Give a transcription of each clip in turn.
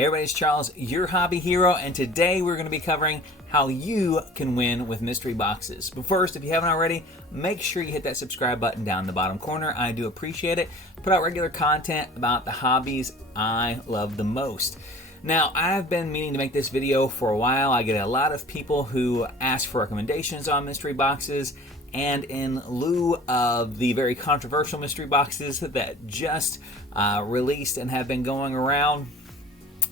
Hey everybody, it's Charles, your hobby hero, and today we're going to be covering how you can win with mystery boxes. But first, if you haven't already, make sure you hit that subscribe button down in the bottom corner. I do appreciate it. Put out regular content about the hobbies I love the most. Now, I've been meaning to make this video for a while. I get a lot of people who ask for recommendations on mystery boxes, and in lieu of the very controversial mystery boxes that just released and have been going around,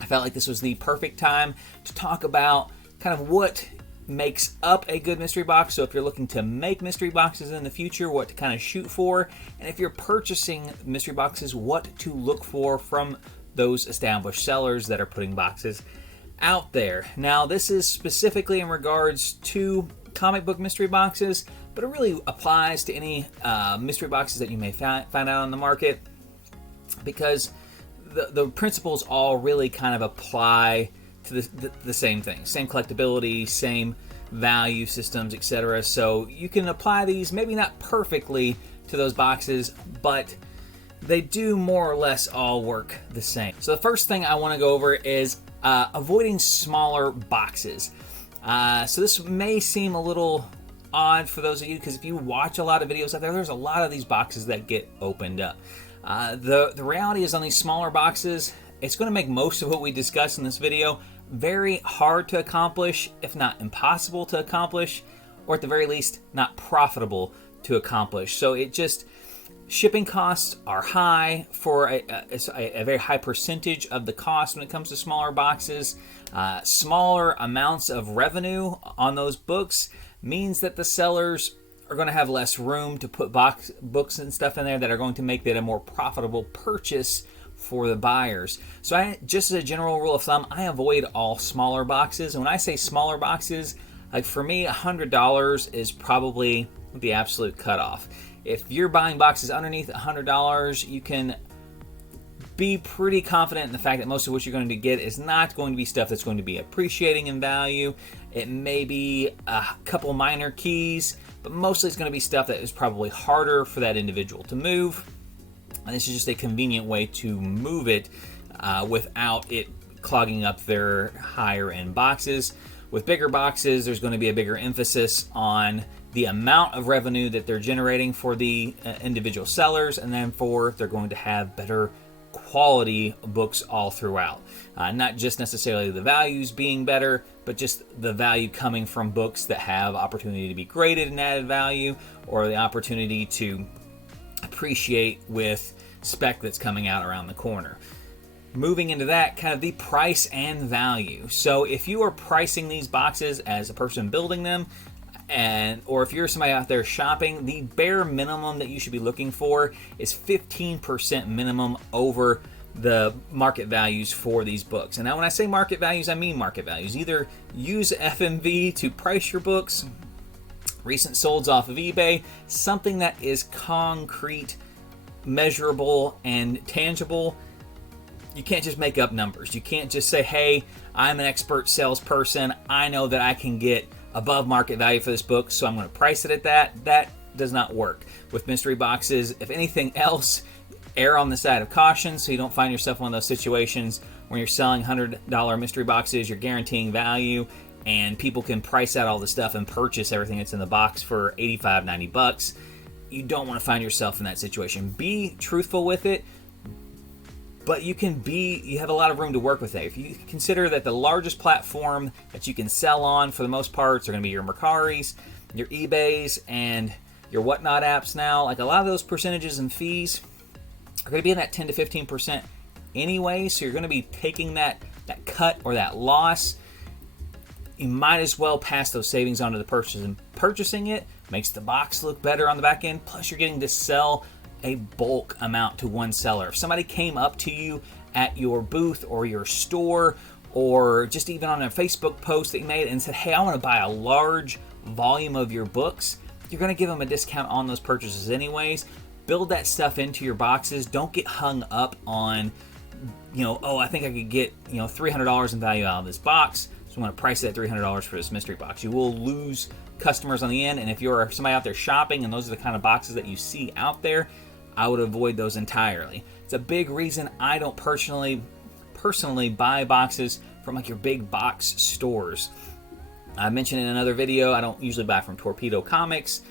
I felt like this was the perfect time to talk about kind of what makes up a good mystery box. So if you're looking to make mystery boxes in the future, what to kind of shoot for, and if you're purchasing mystery boxes, what to look for from those established sellers that are putting boxes out there. Now, this is specifically in regards to comic book mystery boxes, but it really applies to any mystery boxes that you may find out on the market, because the principles all really kind of apply to the same thing. Same collectability, same value systems, etc. So you can apply these, maybe not perfectly to those boxes, but they do more or less all work the same. So the first thing I want to go over is avoiding smaller boxes. So this may seem a little odd for those of you, because if you watch a lot of videos out there, there's a lot of these boxes that get opened up. The reality is, on these smaller boxes, it's going to make most of what we discuss in this video very hard to accomplish, if not impossible to accomplish, or at the very least, not profitable to accomplish. So shipping costs are high for a very high percentage of the cost when it comes to smaller boxes. Smaller amounts of revenue on those books means that the sellers are going to have less room to put books and stuff in there that are going to make that a more profitable purchase for the buyers. So just as a general rule of thumb, I avoid all smaller boxes. And when I say smaller boxes, like for me, $100 is probably the absolute cutoff. If you're buying boxes underneath $100, you can be pretty confident in the fact that most of what you're going to get is not going to be stuff that's going to be appreciating in value. It may be a couple minor keys, but mostly it's going to be stuff that is probably harder for that individual to move. And this is just a convenient way to move it without it clogging up their higher end boxes. With bigger boxes, there's going to be a bigger emphasis on the amount of revenue that they're generating for the individual sellers, and then they're going to have better quality books all throughout. Not just necessarily the values being better, but just the value coming from books that have opportunity to be graded and added value, or the opportunity to appreciate with spec that's coming out around the corner. Moving into that, kind of the price and value. So if you are pricing these boxes as a person building them, or if you're somebody out there shopping, the bare minimum that you should be looking for is 15% minimum over the market values for these books. And now when I say market values, I mean market values. Either use FMV to price your books, recent solds off of eBay, something that is concrete, measurable, and tangible. You can't just make up numbers. You can't just say, hey, I'm an expert salesperson, I know that I can get above market value for this book, so I'm going to price it at that. That does not work with mystery boxes. If anything else, err on the side of caution so you don't find yourself in one of those situations when you're selling $100 mystery boxes, you're guaranteeing value, and people can price out all the stuff and purchase everything that's in the box for $85, $90. You don't want to find yourself in that situation. Be truthful with it, but you have a lot of room to work with it. If you consider that the largest platform that you can sell on for the most parts are going to be your Mercaris, your eBays, and your Whatnot apps now, like a lot of those percentages and fees are going to be in that 10 to 15% anyway, so you're going to be taking that cut or that loss. You might as well pass those savings on to the purchase, and purchasing it makes the box look better on the back end, plus you're getting to sell a bulk amount to one seller. If somebody came up to you at your booth or your store, or just even on a Facebook post that you made and said, hey, I want to buy a large volume of your books, you're going to give them a discount on those purchases anyways. Build that stuff into your boxes. Don't get hung up on, I think I could get, $300 in value out of this box, so I'm going to price it at $300 for this mystery box. You will lose customers on the end, and if you're somebody out there shopping and those are the kind of boxes that you see out there, I would avoid those entirely. It's a big reason I don't personally personally buy boxes from like your big box stores. I mentioned in another video, I don't usually buy from Torpedo Comics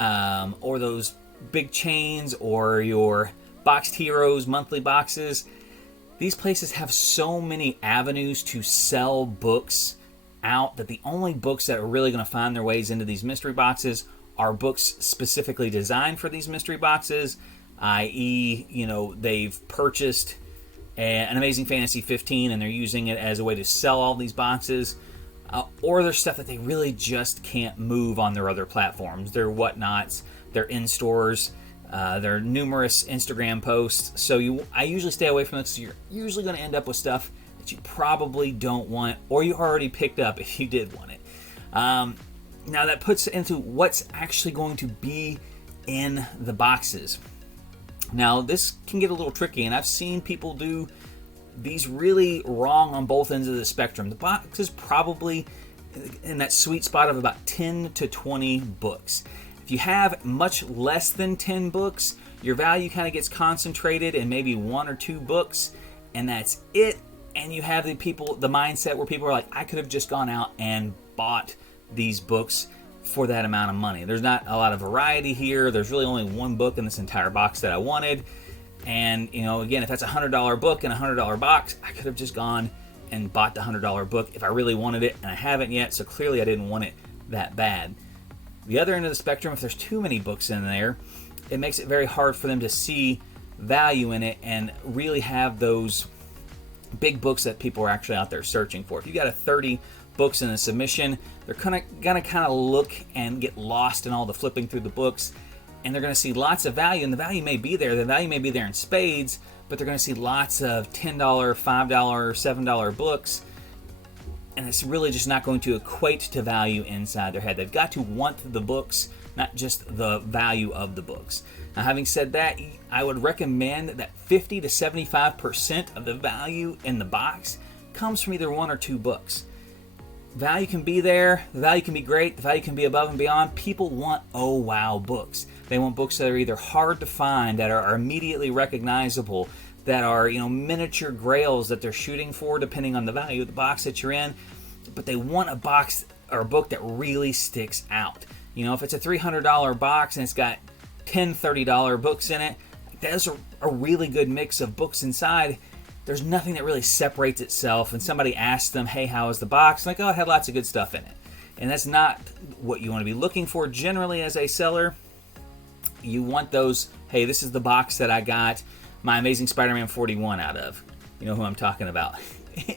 or those big chains or your Boxed Heroes monthly boxes. These places have so many avenues to sell books out that the only books that are really going to find their ways into these mystery boxes are books specifically designed for these mystery boxes, i.e., they've purchased an Amazing Fantasy 15 and they're using it as a way to sell all these boxes, or there's stuff that they really just can't move on their other platforms, their whatnots, their in-stores, there are numerous Instagram posts. So I usually stay away from this because you're usually going to end up with stuff that you probably don't want or you already picked up if you did want it. Now that puts into what's actually going to be in the boxes. Now this can get a little tricky, and I've seen people do these really wrong on both ends of the spectrum. The box is probably in that sweet spot of about 10 to 20 books. If you have much less than 10 books, your value kind of gets concentrated in maybe 1 or 2 books, and that's it. And you have the mindset where people are like, I could have just gone out and bought these books for that amount of money. There's not a lot of variety here. There's really only one book in this entire box that I wanted. And, again, if that's a $100 book and a $100 box, I could have just gone and bought the $100 book if I really wanted it, and I haven't yet, so clearly I didn't want it that bad. The other end of the spectrum, if there's too many books in there, it makes it very hard for them to see value in it and really have those big books that people are actually out there searching for. If you got a 30 books in a submission, they're gonna kind of look and get lost in all the flipping through the books, and they're going to see lots of value, and the value may be there. The value may be there in spades, but they're going to see lots of $10, $5, $7 books, and it's really just not going to equate to value inside their head. They've got to want the books, not just the value of the books. Now, having said that, I would recommend that 50 to 75% of the value in the box comes from either 1 or 2 books. Value can be there, the value can be great, the value can be above and beyond. People want oh wow books. They want books that are either hard to find, that are immediately recognizable, that are miniature grails that they're shooting for depending on the value of the box that you're in. But they want a box or a book that really sticks out. If it's a $300 box and it's got 10 $30 books in it, that's a really good mix of books inside. There's nothing that really separates itself, and somebody asks them, hey, how is the box? Like, oh, it had lots of good stuff in it. And that's not what you want to be looking for generally as a seller. You want those, hey, this is the box that I got my Amazing Spider-Man 41 out of. You know who I'm talking about.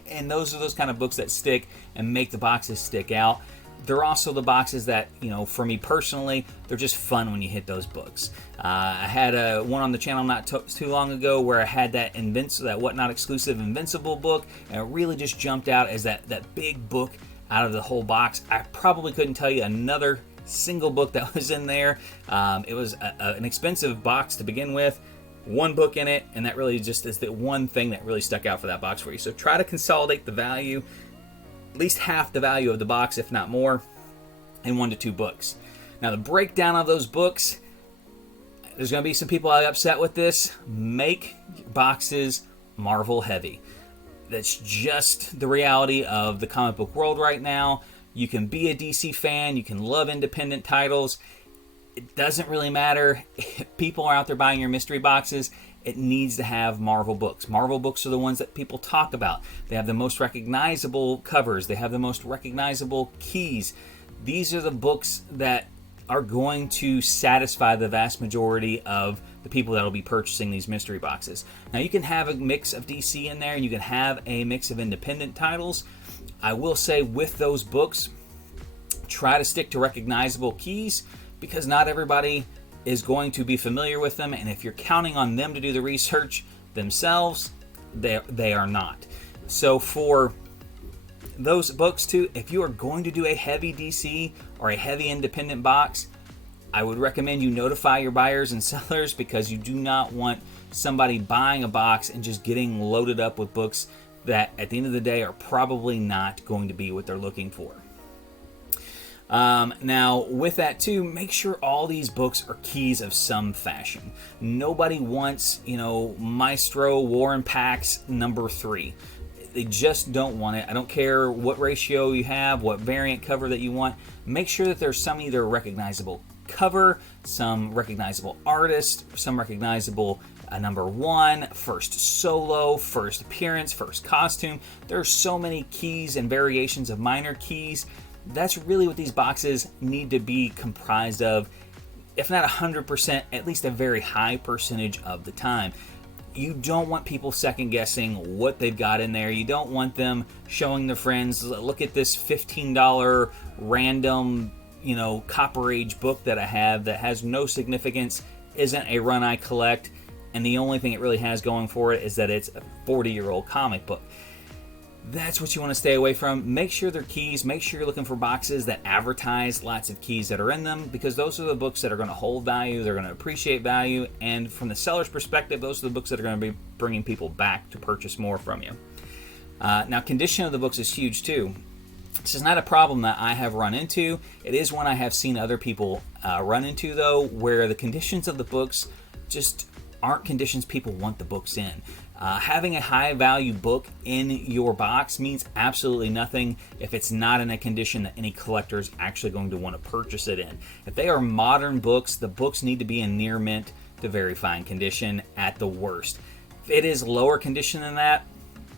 And those are those kind of books that stick and make the boxes stick out. They're also the boxes that, for me personally, they're just fun when you hit those books. I had one on the channel not too long ago where I had that Whatnot exclusive Invincible book, and it really just jumped out as that big book out of the whole box. I probably couldn't tell you another single book that was in there. It was an expensive box to begin with, one book in it, and that really just is the one thing that really stuck out for that box for you. So try to consolidate the value, at least half the value of the box, if not more, in 1 to 2 books. Now the breakdown of those books, there's going to be some people upset with this. Make boxes Marvel heavy. That's just the reality of the comic book world right now. You can be a DC fan, you can love independent titles. It doesn't really matter. If people are out there buying your mystery boxes, it needs to have Marvel books. Marvel books are the ones that people talk about. They have the most recognizable covers. They have the most recognizable keys. These are the books that are going to satisfy the vast majority of the people that will be purchasing these mystery boxes. Now, you can have a mix of DC in there, and you can have a mix of independent titles. I will say with those books, try to stick to recognizable keys, because not everybody is going to be familiar with them, and if you're counting on them to do the research themselves, they are not. So for those books too, if you are going to do a heavy DC or a heavy independent box, I would recommend you notify your buyers and sellers, because you do not want somebody buying a box and just getting loaded up with books that at the end of the day are probably not going to be what they're looking for. Now, with that too, make sure all these books are keys of some fashion. Nobody wants, Maestro War and Pax #3. They just don't want it. I don't care what ratio you have, what variant cover that you want. Make sure that there's some either recognizable cover, some recognizable artist, some recognizable #1, first solo, first appearance, first costume. There are so many keys and variations of minor keys. That's really what these boxes need to be comprised of, if not 100%, at least a very high percentage of the time. You don't want people second guessing what they've got in there. You don't want them showing their friends, look at this $15 random, Copper Age book that I have that has no significance, isn't a run I collect, and the only thing it really has going for it is that it's a 40-year-old comic book. That's what you want to stay away from. Make sure they're keys. Make sure you're looking for boxes that advertise lots of keys that are in them, because those are the books that are going to hold value, they're going to appreciate value, and from the seller's perspective, those are the books that are going to be bringing people back to purchase more from you. Now, condition of the books is huge too. This is not a problem that I have run into. It is one I have seen other people run into, though, where the conditions of the books just aren't conditions people want the books in. Having a high value book in your box means absolutely nothing if it's not in a condition that any collector is actually going to want to purchase it in. If they are modern books, the books need to be in near mint to very fine condition at the worst. If it is lower condition than that,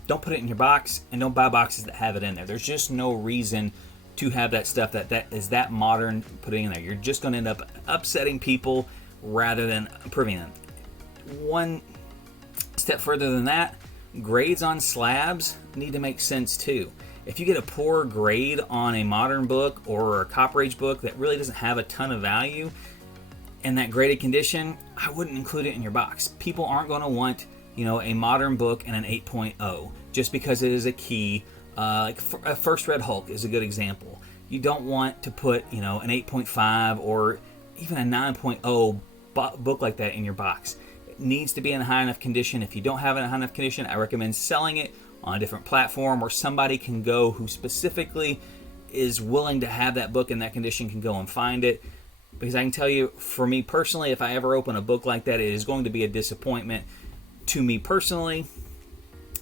don't put it in your box, and don't buy boxes that have it in there. There's just no reason to have that stuff that is that modern putting in there. You're just going to end up upsetting people rather than improving them. One step further than that, grades on slabs need to make sense too. If you get a poor grade on a modern book or a Copper Age book that really doesn't have a ton of value in that graded condition, I wouldn't include it in your box. People aren't going to want, a modern book and an 8.0 just because it is a key. Like a First Red Hulk is a good example. You don't want to put, an 8.5 or even a 9.0 book like that in your box. Needs to be in a high enough condition. If you don't have it in a high enough condition, I recommend selling it on a different platform where somebody can go who specifically is willing to have that book in that condition can go and find it. Because I can tell you, for me personally, if I ever open a book like that, it is going to be a disappointment to me personally,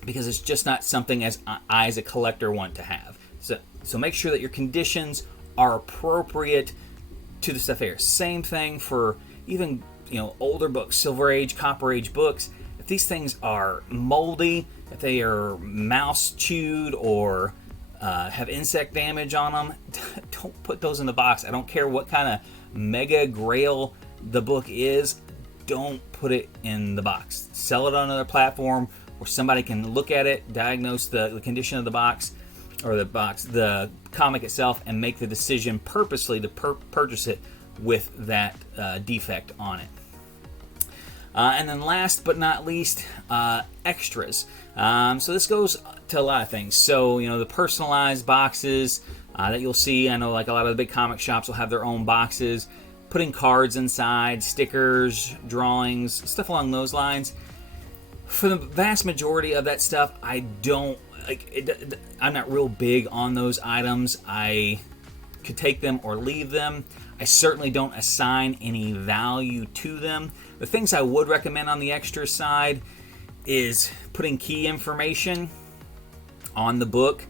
because it's just not something I as a collector want to have. So make sure that your conditions are appropriate to the stuff here. Same thing for even older books, Silver Age, Copper Age books. If these things are moldy, if they are mouse chewed or have insect damage on them, don't put those in the box. I don't care what kind of mega grail the book is, don't put it in the box. Sell it on another platform where somebody can look at it, diagnose the condition of the box, or the comic itself, and make the decision purposely to purchase it with that defect on it. And then last but not least, extras. So this goes to a lot of things. So, the personalized boxes that you'll see. I know like a lot of the big comic shops will have their own boxes, putting cards inside, stickers, drawings, stuff along those lines. For the vast majority of that stuff, I don't like it. I'm not real big on those items. I could take them or leave them. I certainly don't assign any value to them. The things I would recommend on the extra side is putting key information on the book.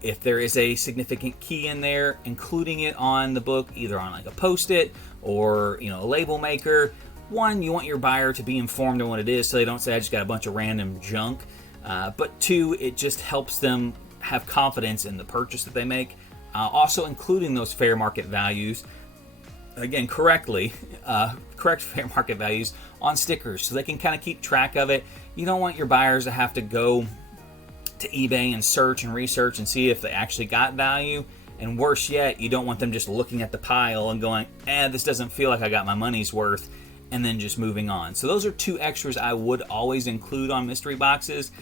If there is a significant key in there, including it on the book, either on like a post-it or a label maker. One, you want your buyer to be informed on what it is, so they don't say I just got a bunch of random junk. But two, it just helps them have confidence in the purchase that they make. Also including those fair market values, again, correct fair market values on stickers, so they can kind of keep track of it. You don't want your buyers to have to go to eBay and search and research and see if they actually got value. And worse yet, you don't want them just looking at the pile and going, this doesn't feel like I got my money's worth, and then just moving on. So those are two extras I would always include on mystery boxes.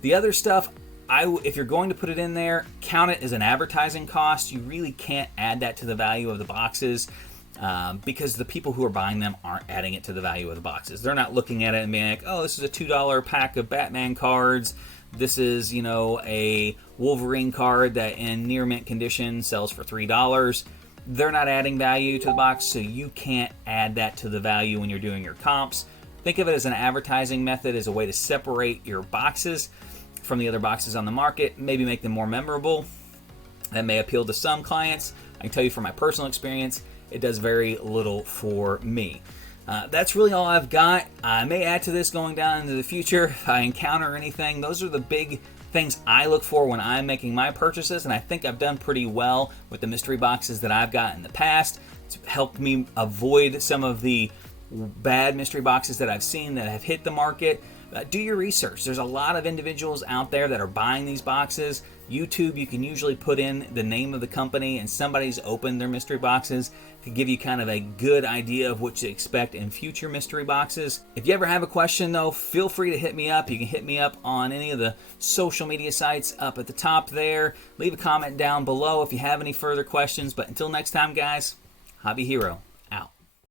The other stuff, if you're going to put it in there, count it as an advertising cost. You really can't add that to the value of the boxes because the people who are buying them aren't adding it to the value of the boxes. They're not looking at it and being like, this is a $2 pack of Batman cards this is, a Wolverine card that in near mint condition sells for $3. They're not adding value to the box, so you can't add that to the value when you're doing your comps. Think of it as an advertising method, as a way to separate your boxes from the other boxes on the market, maybe make them more memorable. That may appeal to some clients. I can tell you from my personal experience, it does very little for me. That's really all I've got. I may add to this going down into the future if I encounter anything. Those are the big things I look for when I'm making my purchases, and I think I've done pretty well with the mystery boxes that I've got in the past. It's helped me avoid some of the bad mystery boxes that I've seen that have hit the market. Do your research. There's a lot of individuals out there that are buying these boxes. YouTube, you can usually put in the name of the company and somebody's opened their mystery boxes to give you kind of a good idea of what to expect in future mystery boxes. If you ever have a question though, feel free to hit me up. You can hit me up on any of the social media sites up at the top there. Leave a comment down below if you have any further questions. But until next time, guys, Hobby Hero.